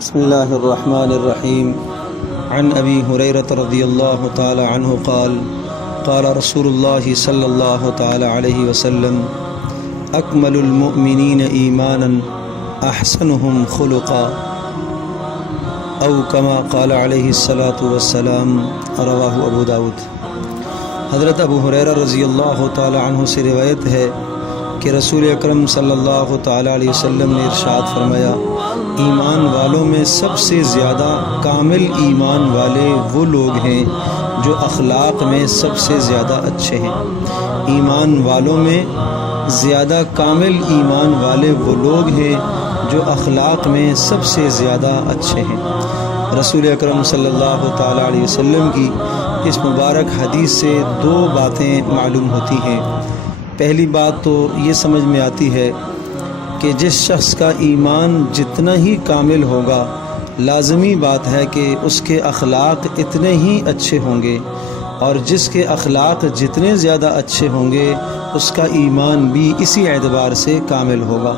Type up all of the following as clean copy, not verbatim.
بسم الله الرحمن الرحيم. عن أبي هريرة رضي الله تعالى عنه قال قال رسول الله صلى الله تعالى عليه وسلم أكمل المؤمنين إيمانا أحسنهم خلقا أو كما قال عليه الصلاة والسلام. رواه ابو داود. حضرت ابو ہریرہ رضی اللہ تعالی عنہ سے روایت ہے کہ رسول اکرم صلی اللہ تعالی علیہ وسلم نے ارشاد فرمایا، ایمان والوں میں سب سے زیادہ کامل ایمان والے وہ لوگ ہیں جو اخلاق میں سب سے زیادہ اچھے ہیں۔ ایمان والوں میں زیادہ کامل ایمان والے وہ لوگ ہیں جو اخلاق میں سب سے زیادہ اچھے ہیں۔ رسول اکرم صلی اللہ تعالی علیہ وسلم کی اس مبارک حدیث سے دو باتیں معلوم ہوتی ہیں۔ پہلی بات تو یہ سمجھ میں آتی ہے کہ جس شخص کا ایمان جتنا ہی کامل ہوگا، لازمی بات ہے کہ اس کے اخلاق اتنے ہی اچھے ہوں گے، اور جس کے اخلاق جتنے زیادہ اچھے ہوں گے اس کا ایمان بھی اسی اعتبار سے کامل ہوگا۔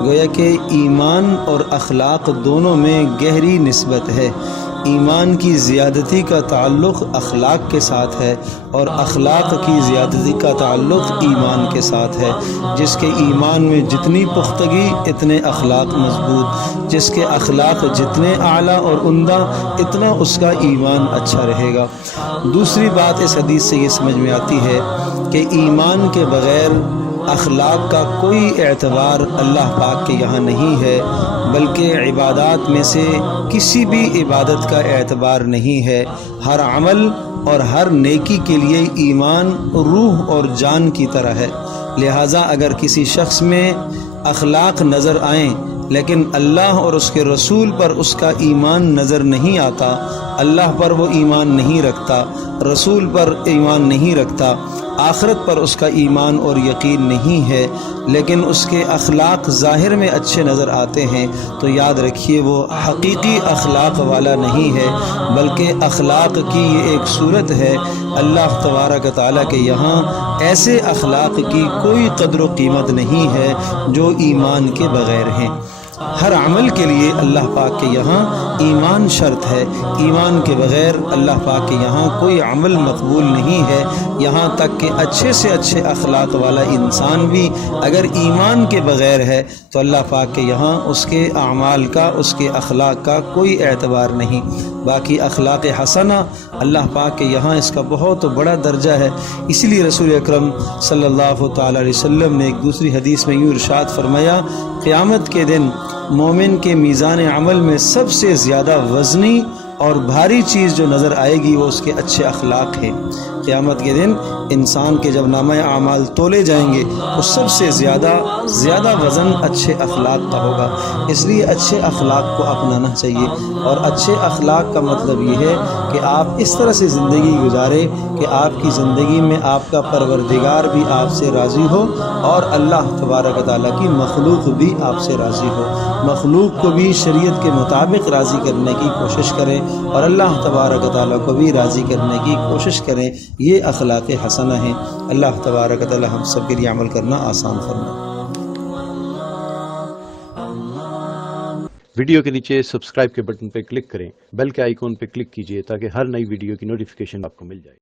گویا کہ ایمان اور اخلاق دونوں میں گہری نسبت ہے۔ ایمان کی زیادتی کا تعلق اخلاق کے ساتھ ہے، اور اخلاق کی زیادتی کا تعلق ایمان کے ساتھ ہے۔ جس کے ایمان میں جتنی پختگی اتنے اخلاق مضبوط، جس کے اخلاق جتنے اعلیٰ اور عمدہ اتنا اس کا ایمان اچھا رہے گا۔ دوسری بات اس حدیث سے یہ سمجھ میں آتی ہے کہ ایمان کے بغیر اخلاق کا کوئی اعتبار اللہ پاک کے یہاں نہیں ہے، بلکہ عبادات میں سے کسی بھی عبادت کا اعتبار نہیں ہے۔ ہر عمل اور ہر نیکی کے لیے ایمان روح اور جان کی طرح ہے۔ لہٰذا اگر کسی شخص میں اخلاق نظر آئیں لیکن اللہ اور اس کے رسول پر اس کا ایمان نظر نہیں آتا، اللہ پر وہ ایمان نہیں رکھتا، رسول پر ایمان نہیں رکھتا، آخرت پر اس کا ایمان اور یقین نہیں ہے، لیکن اس کے اخلاق ظاہر میں اچھے نظر آتے ہیں، تو یاد رکھیے وہ حقیقی اخلاق والا نہیں ہے، بلکہ اخلاق کی یہ ایک صورت ہے۔ اللہ تبارک تعالیٰ کے یہاں ایسے اخلاق کی کوئی قدر و قیمت نہیں ہے جو ایمان کے بغیر ہیں۔ ہر عمل کے لیے اللہ پاک کے یہاں ایمان شرط ہے۔ ایمان کے بغیر اللہ پاک کے یہاں کوئی عمل مقبول نہیں ہے، یہاں تک کہ اچھے سے اچھے اخلاق والا انسان بھی اگر ایمان کے بغیر ہے تو اللہ پاک کے یہاں اس کے اعمال کا، اس کے اخلاق کا کوئی اعتبار نہیں۔ باقی اخلاق حسنہ اللہ پاک کے یہاں اس کا بہت بڑا درجہ ہے۔ اسی لیے رسول اکرم صلی اللہ تعالی علیہ وسلم نے ایک دوسری حدیث میں یوں ارشاد فرمایا، قیامت کے دن مومن کے میزان عمل میں سب سے زیادہ وزنی اور بھاری چیز جو نظر آئے گی وہ اس کے اچھے اخلاق ہیں۔ قیامت کے دن انسان کے جب نامہ اعمال تولے جائیں گے تو سب سے زیادہ وزن اچھے اخلاق کا ہوگا۔ اس لیے اچھے اخلاق کو اپنانا چاہیے، اور اچھے اخلاق کا مطلب یہ ہے کہ آپ اس طرح سے زندگی گزارے کہ آپ کی زندگی میں آپ کا پروردگار بھی آپ سے راضی ہو، اور اللہ تبارک تعالیٰ کی مخلوق بھی آپ سے راضی ہو۔ مخلوق کو بھی شریعت کے مطابق راضی کرنے کی کوشش کریں، اور اللہ تبارک تعالیٰ کو بھی راضی کرنے کی کوشش کریں۔ یہ اخلاق حسنہ ہیں۔ اللہ تبارک تعالیٰ ہم سب کے لیے عمل کرنا آسان فرمائے۔ ویڈیو کے نیچے سبسکرائب کے بٹن پہ کلک کریں، بیل کے آئیکن پہ کلک کیجئے تاکہ ہر نئی ویڈیو کی نوٹیفیکیشن آپ کو مل جائے۔